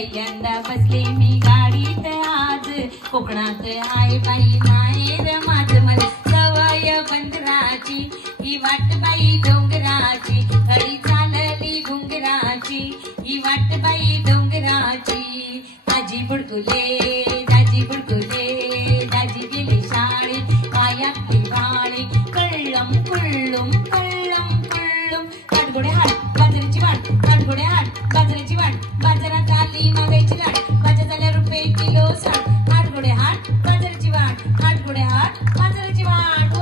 पहिल्यांदा बसले मी गाडीत आज कोकणात आहे बाई माहेर माझं मला सवय बंदराची ही वाट बाई डोंगराची खरी चालली घुंगराची ही वाट बाई डोंगराची दाजी बुडकुले दाजी बुडकुले दाजी गेले शाळेत पायात ते बाळे कळलम कुळलम कळलम कुळलम काटगोडे हात बाजाराची वाट काटगोडे हात बाजाराची वाट बाजारात आली मागायची लाट बाजा झाल्या रुपये किलो साठ काटगोडे हात बाजाराची वाट काटगोडे हात बाजाराची वाट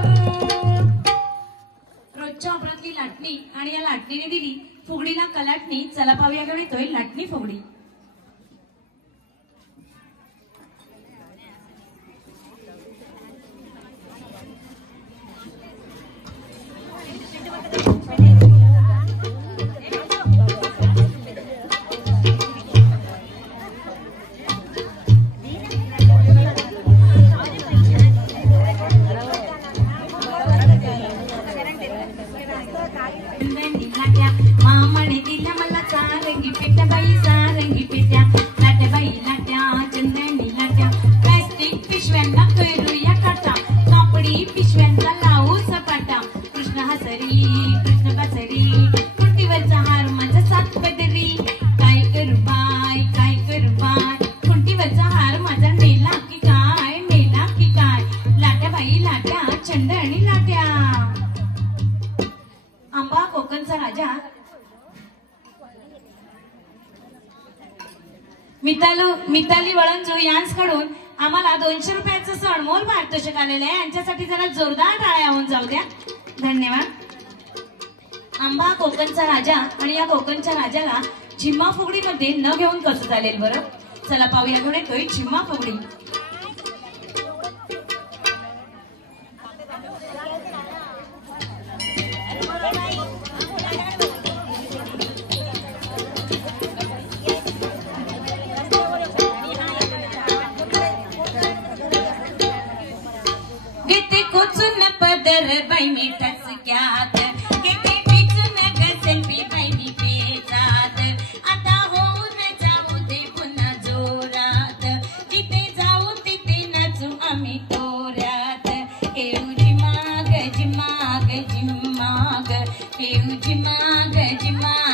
रोजच्या वापरातली लाटणी आणि या लाटणीने दिली फुगडीला कलाटणी चला पाहूया येतोय लाटणी फुगडी मामाने दिल्या मला सारंगी पेट्या बाई सारंगी पेट्या लाट्या बाई लाट्या चंदनी लाट्या प्लास्टिक पिशव्यांना करूया काटा कापडी पिशव्यांचा लावू सपाटा कृष्ण हसरी कृष्ण बसरी खुंटीवरचा हार माझा सात पदरी काय करू बाय खुंटीवरचा हार माझा नेला की काय लाट्या बाई लाट्या चंदनी लाट्या आंबा कोकणचा राजा मिताली वळंजू यांच्याकडून आम्हाला 200 रुपयाचं सणमोल पारितोषिक आलेलं आहे यांच्यासाठी जरा जोरदार टाळ्या होऊन जाऊ द्या धन्यवाद आंबा कोकणचा राजा आणि या कोकणच्या राजाला झिम्मा फुगडीमध्ये न घेऊन कसं चालेल बरं चला पाहूया कोण येतोय झिम्मा फुगडी घेते कोचून पदर बाई मी टचक्यात घेते पिचून सेल्फी बाई मी पेचात आता होऊन जाऊ दे पुन्हा जोरात जिथे जाऊ तिथे नाचू आम्ही तोऱ्यात येऊ जिमाग जिमाग जिमाग येऊ जिमाग जिमाग